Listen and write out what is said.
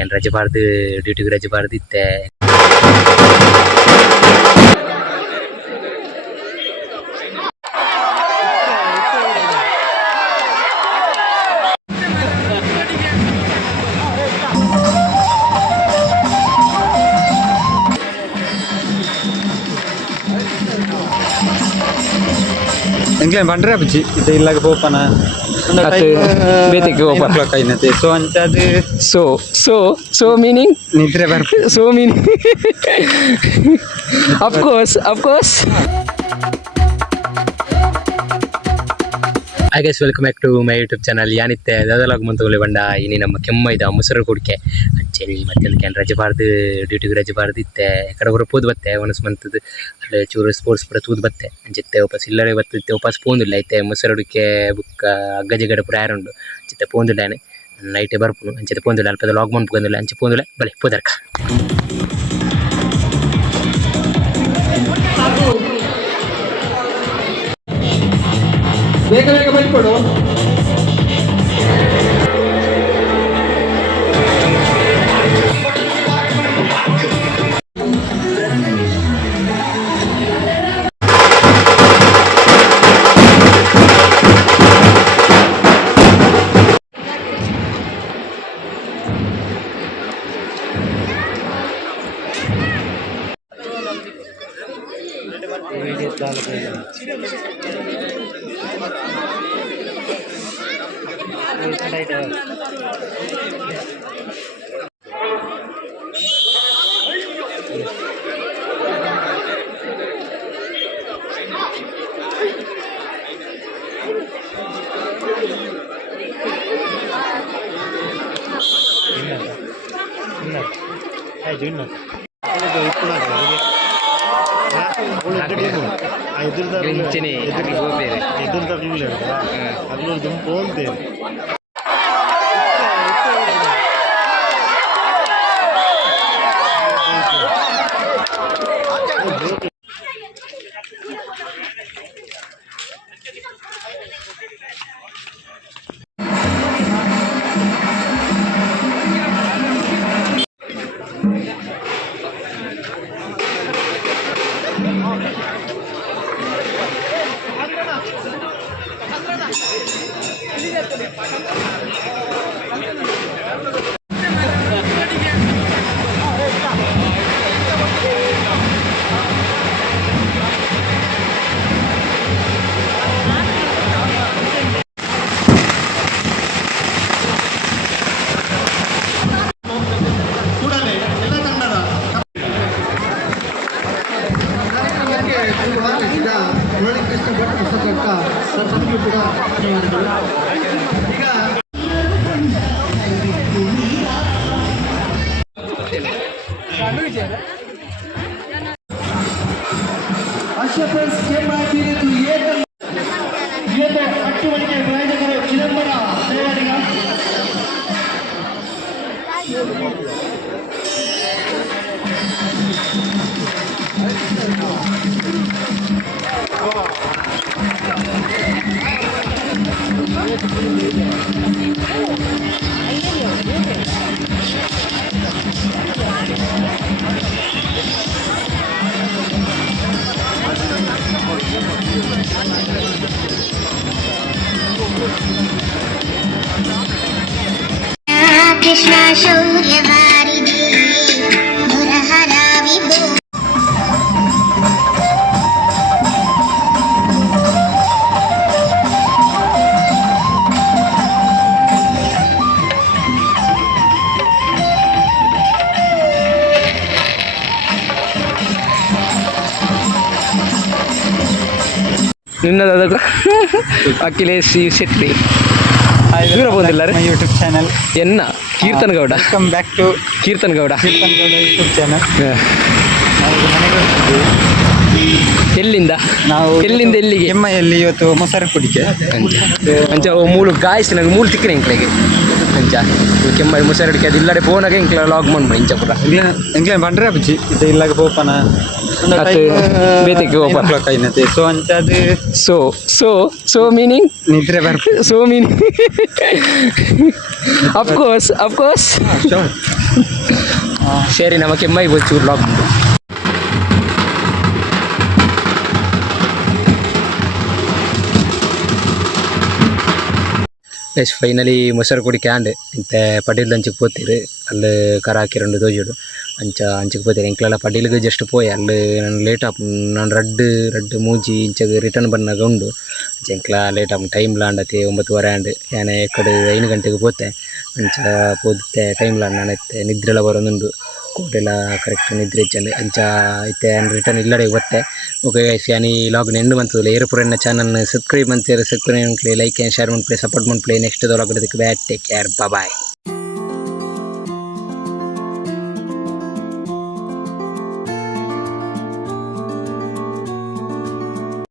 ಕೆನ್ ರಜೆ ಬಾರ್ದು ಡ್ಯೂಟಿಗೆ ರಜೆ ಬಾರ್ದಿತ್ತೆ. ಎಂಕ್ಲೇನ್ ಬಂಡ್ರೆ ಅಪ್ಪಚ್ಚಿ ಇದು ಇಲ್ಲಾಗ ಹೋಪನ ಬೇತಿಗೆ ಓಪನ್ ಕೈನತೆ ಸೊ ಅಂಚದು ಸೊ ಮೀನಿಂಗ್ ನಿದ್ರೆ ಬರ್ಪ so meaning of course. Hi guys, welcome back to my YouTube channel. ಯಾನಿತ್ತೆ ದಾದಲಾಗ ಮುಂತುಗಲಿ ಬಂಡ ಇನಿ ನಮ್ಮ ಕೆಮ್ಮ ಇದೆ ಮೊಸರು ಕುಡಿಕೆ ಅಂಚೇನಿ ಮತ್ತೆ ಕ್ಯಾನ್ ರಜೆ ಬಾರ್ದು ಡ್ಯೂಟಿಗೆ ರಜೆ ಬಾರ್ದಿತ್ತೆ ಕಡೆ ಬರೋ ಪೂದ್ ಬತ್ತೆ ಒನಸ್ ಮಂತದ್ದು ಅಲ್ಲೇ ಚೂರು ಸ್ಪೋರ್ಟ್ಸ್ ಪುರ ತೂದ್ ಬತ್ತೆ ಅಂಚಿತ್ತೆ ವಾಪಸ್ ಇಲ್ಲಡೆ ಬತ್ತಿತ್ತೆ ವಾಪಸ್ ಪೋಂದಿಲ್ಲ ಐತೆ ಮೊಸರು ಹುಡಿಕೆ ಬುಕ್ಕ ಗಜಗಡೆ ಪುರ ಯಾರುಂಡು ಅಂಚಿತ್ತೆ ಪೋಂದಿಲ್ಲಾನೆ ನೈಟೇ ಬರ್ಪುನು ಅಂಚಿತ್ತೆ ಪೋಂದಿಲ್ಲ ಅಲ್ಪದ ಲಾಗ್ ಮನ್ ಪೋಂದಿಲ್ಲ ಅಂಚೆ ಪೋಂದಿಲ್ಲ ಬಲೆ ಪೋದರ್ಕ ಬೇಗ ಬೇಗ ಬಂದ್ಕೊಡು. ಕೃಷ್ಣ ಶೌರ್ಯವಾರಿಧಿ ಮುರಹರ ವಿಭೋ ನಿನ್ನದಾದ ಅಖಿಲೇಶ್ ಶೆಟ್ಟಿ ದೂರ ಬಂದಿಲ್ಲ ಯೂಟ್ಯೂಬ್ ಚಾನಲ್ ಎನ್ನ Keerthan Gowda. Welcome back to Keerthan Gowda YouTube channel. ಎಲ್ಲಿಂದ ಎಲ್ಲಿಗೆ ಕೆಮ್ಮಯಲ್ಲಿ ಇವತ್ತು ಮೊಸರು ಕುಡಿಕೆ ಅಂಚ ಮೂಲು ಗಾಯಸ್ ನನಗೆ ಮೂಲು ತಿಕ್ಕನೆ ಇಂಕ್ಲೆಗೆ ಅಂಚ ಕೆಮ್ಮ ಮುಸರಡಿಕೆ ಅದು ಇಲ್ಲಡೆ ಫೋನಾಗೆ ಇಂಕ್ಲ ಲಾಗ್ ಮಾಡ್ಬೋದು ಇಂಚ ಪುರ ಎಂಗ್ಲೇ ಬಂಡ್ರೆ ಅಪ್ಪಚ್ಚಿ ಇದು ಇಲ್ಲಾಗ ಪೋಪನ ಬೇತಿಗೆ ಓಪನ್ ಕೈನತೆ ಸೊ ಅಂಚದು ಸೊ ಮೀನಿಂಗ್ ನಿದ್ರೆ ಬರ್ಪು ಸೊ ಮೀನಿಂಗ್ ಅಫ್ಕೋರ್ಸ್ ಸರಿ ನಮ್ಮ ಕೆಮ್ಮೈ ಚೂರು ಲಾಗ್ ಉಂಟು ಎಸ್ ಫೈನಲಿ ಮೊಸರು ಕುಡಿಕೆ ಆಂಡೆ ಇಂತ ಪಡೀಲ್ ಅಂಚಿಗೆ ಪೋತೀರಿ ಅಲ್ಲಿ ಕರ ಹಾಕಿರಂಡು ದೋಜುಡು ಅಂಚಿಗೆ ಪೋತೀರಿ ಎಂಕ್ಲೆಲ್ಲ ಪಡೀಲಿಗೆ ಜಸ್ಟ್ ಪೋಯ್ ಅಲ್ಲಿ ನಾನು ಲೇಟ್ ಆಪ್ ನಾನು ರಡ್ಡು ಮೂಜಿ ಇಂಚಗೆ ರಿಟರ್ನ್ ಬಂದಾಗ ಉಂಡು ಎಂಕ್ಲ ಲೇಟ್ ಆಪ್ ಟೈಮ್ ಲಾಂಡತಿ 9:30 ಆಂಡ್ ಯಾನೆ ಕಡೆ 5 ಗಂಟೆಗೆ ಪೋತೆ ಅಂಚ ಪೋದಿತ್ತೆ ಟೈಮ್ ಲಾಂಡ್ ನಾನು ಇತ್ತೆ ನಿದ್ರೆಲ್ಲ ಬರೋದುಂಡು ಕೋಟೆಲ್ಲ ಕರೆಕ್ಟ್ ನಿದ್ರೆ ಇಚ್ಚಂಡೆ ಅಂಚ ಇತ್ತೆ ರಿಟರ್ನ್ ಇಲ್ಲಡೆ ಬತ್ತೆ ಓಕೆ ಗೈಸ್ ಯಾನಿ ಲಾಗ್ ಎಂಡ್ ಬಂತದಲ್ಲ ಏರುಪುರನ್ನ ಚಾನಲ್ ಸಬ್ಸ್ಕ್ರೈಬ್ ಮಾಡ್ತೀರಿ ಸಬ್ಸ್ಕ್ರೈಬ್ ಲೈಕ್ ಆ್ಯಂಡ್ ಶೇರ್ ಮಾಡ್ಕೊಳ್ಳಿ ಸಪೋರ್ಟ್ ಮಾಡ್ಕೊಳ್ಳಿ ನೆಕ್ಸ್ಟ್ ಲಾಗ್ ಬ್ಯಾಟ್ ಟೇಕ್ ಕೇರ್ ಬಾಯ್